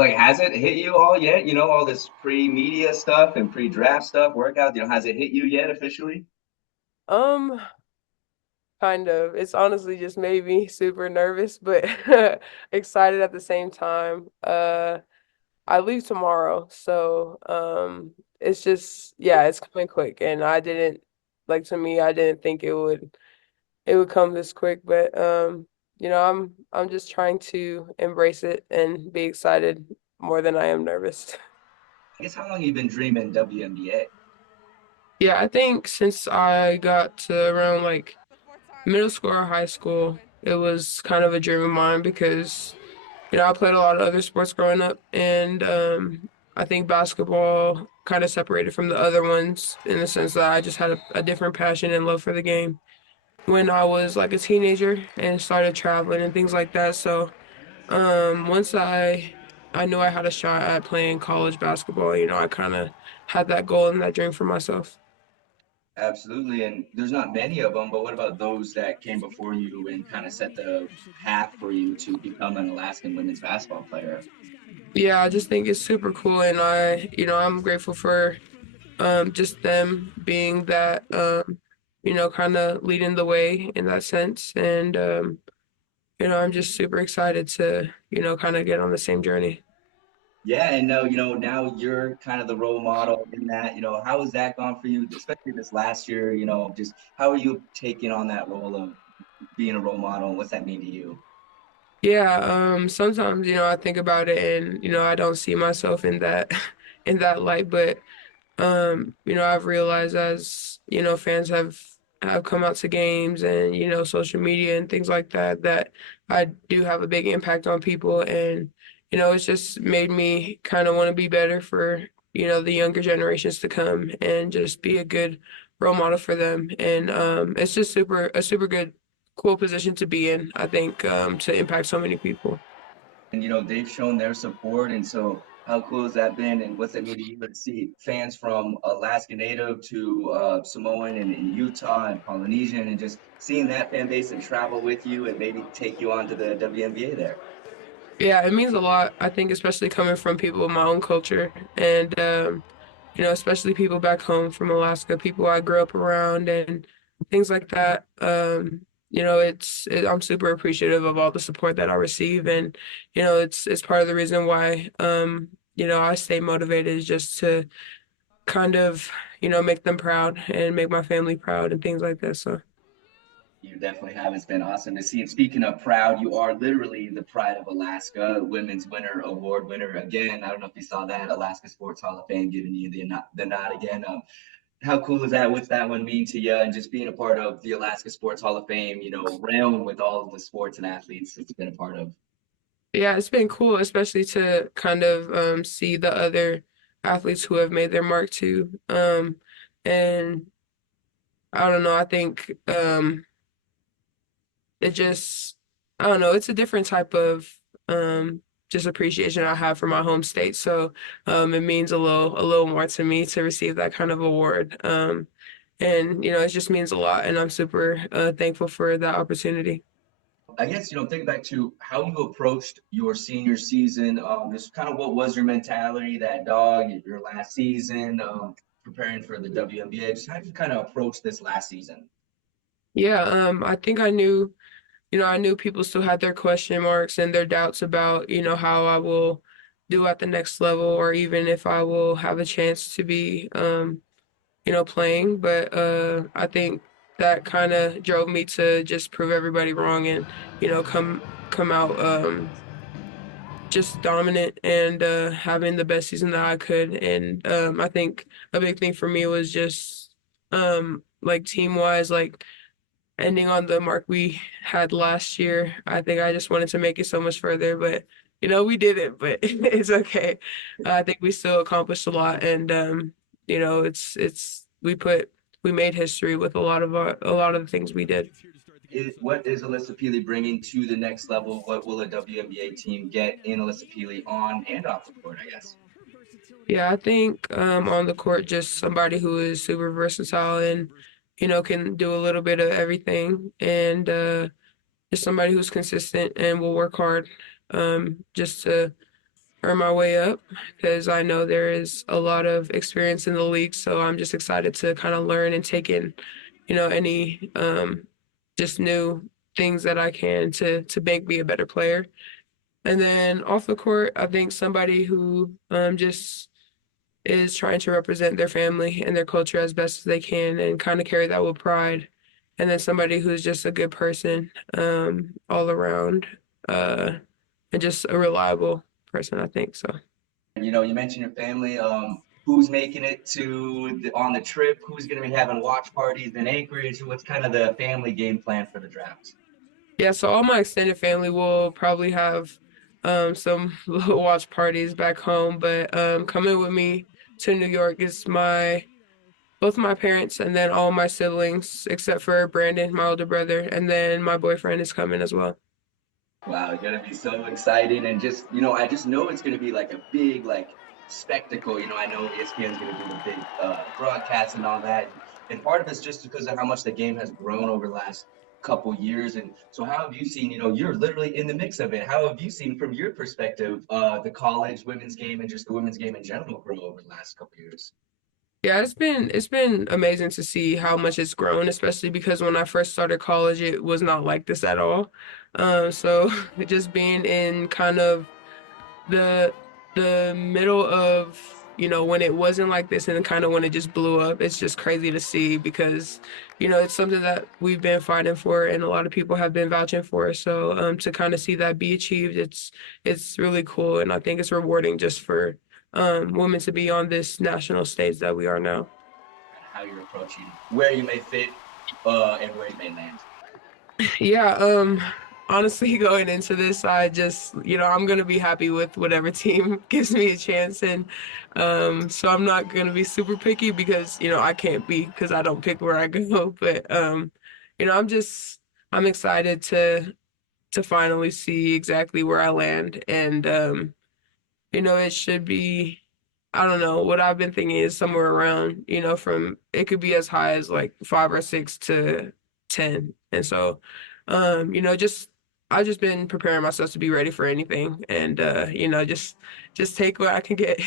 like, has it hit you all yet? You know, all this pre-media stuff and pre-draft stuff, workout, has it hit you yet officially? Um, kind of. It's honestly just made me super nervous, but excited at the same time. I leave tomorrow, so it's just yeah, it's coming quick, and I didn't like to me, I didn't think it would come this quick, but I'm just trying to embrace it and be excited more than I am nervous. I guess how long have you been dreaming WNBA? Yeah, I think since I got to around like middle school or high school, it was kind of a dream of mine because I played a lot of other sports growing up, and I think basketball kind of separated from the other ones in the sense that I just had a different passion and love for the game when I was like a teenager and started traveling and things like that. So once I knew I had a shot at playing college basketball, I kind of had that goal and that dream for myself. Absolutely, and there's not many of them, but what about those that came before you and kind of set the path for you to become an Alaskan women's basketball player? Yeah, I just think it's super cool, and I'm grateful for just them being that kind of leading the way in that sense, and I'm just super excited to kind of get on the same journey. Yeah, and no, now you're kind of the role model in that. How has that gone for you, especially this last year? Just how are you taking on that role of being a role model, and what's that mean to you? Yeah, sometimes I think about it, and I don't see myself in that in that light, but I've realized as fans have come out to games and social media and things like that, that I do have a big impact on people, and it's just made me kind of want to be better for the younger generations to come and just be a good role model for them, and it's just a super good cool position to be in, I think, to impact so many people. And they've shown their support, and so how cool has that been? And what's that mean to you to see fans from Alaska Native to Samoan and Utah and Polynesian, and just seeing that fan base and travel with you and maybe take you on to the WNBA there? Yeah, it means a lot. I think especially coming from people of my own culture and especially people back home from Alaska, people I grew up around and things like that. I'm super appreciative of all the support that I receive, and it's part of the reason why I stay motivated is just to kind of make them proud and make my family proud and things like that. So You definitely have. It's been awesome to see. And speaking of proud, you are literally the pride of Alaska, Women's Winter Award winner again. I don't know if you saw that, Alaska Sports Hall of Fame giving you the nod again. How cool is that? What's that one mean to you? And just being a part of the Alaska Sports Hall of Fame, realm with all of the sports and athletes it's been a part of. yeah, it's been cool, especially to kind of see the other athletes who have made their mark too. And I don't know, I think it just I don't know, it's a different type of just appreciation I have for my home state. So it means a little more to me to receive that kind of award. And it just means a lot, and I'm super thankful for that opportunity. I guess, think back to how you approached your senior season. Just kind of what was your mentality, that dog, your last season, preparing for the WNBA. Just how did you kind of approach this last season? Yeah, I think I knew people still had their question marks and their doubts about, how I will do at the next level or even if I will have a chance to be, playing. But I think that kind of drove me to just prove everybody wrong and, come out just dominant and having the best season that I could. And I think a big thing for me was just like team wise, like ending on the mark we had last year. I think I just wanted to make it so much further, but we did it, but it's okay. I think we still accomplished a lot, and we made history with a lot of the things we did. What is Alyssa Peely bringing to the next level? What will a WNBA team get in Alyssa Peely on and off the court, I guess? Yeah, I think on the court, just somebody who is super versatile and can do a little bit of everything, and just somebody who's consistent and will work hard just to earn my way up because I know there is a lot of experience in the league. So I'm just excited to kind of learn and take in, any just new things that I can to make me a better player. And then off the court, I think somebody who just is trying to represent their family and their culture as best as they can and kind of carry that with pride. And then somebody who's just a good person all around uh, and just a reliable person, I think. So. And you mentioned your family. Who's making it on the trip? Who's going to be having watch parties in Anchorage? What's kind of the family game plan for the draft? Yeah, so all my extended family will probably have some little watch parties back home, but coming with me to New York is my both my parents and then all my siblings except for Brandon, my older brother, and then my boyfriend is coming as well. Wow, it's gonna be so exciting, and just I just know it's gonna be like a big spectacle. I know ESPN's gonna do the big broadcast and all that, and part of it's just because of how much the game has grown over the last couple years. And so, how have you seen? You're literally in the mix of it. How have you seen, from your perspective, the college women's game and just the women's game in general grow over the last couple years? Yeah, it's been amazing to see how much it's grown, especially because when I first started college, it was not like this at all. So just being in kind of the the middle of when it wasn't like this and then kind of when it just blew up, it's just crazy to see because it's something that we've been fighting for and a lot of people have been vouching for. So to kind of see that be achieved, it's really cool and I think it's rewarding just for women to be on this national stage that we are now. How you're approaching where you may fit and where you may land? Yeah, honestly, going into this, I just, I'm gonna be happy with whatever team gives me a chance, and so I'm not gonna be super picky because, I can't be because I don't pick where I go. But I'm excited to finally see exactly where I land, and it should be. I don't know. What I've been thinking is somewhere around, from it could be as high as like 5 or 6 to 10. And so, just I've just been preparing myself to be ready for anything and just take what I can get.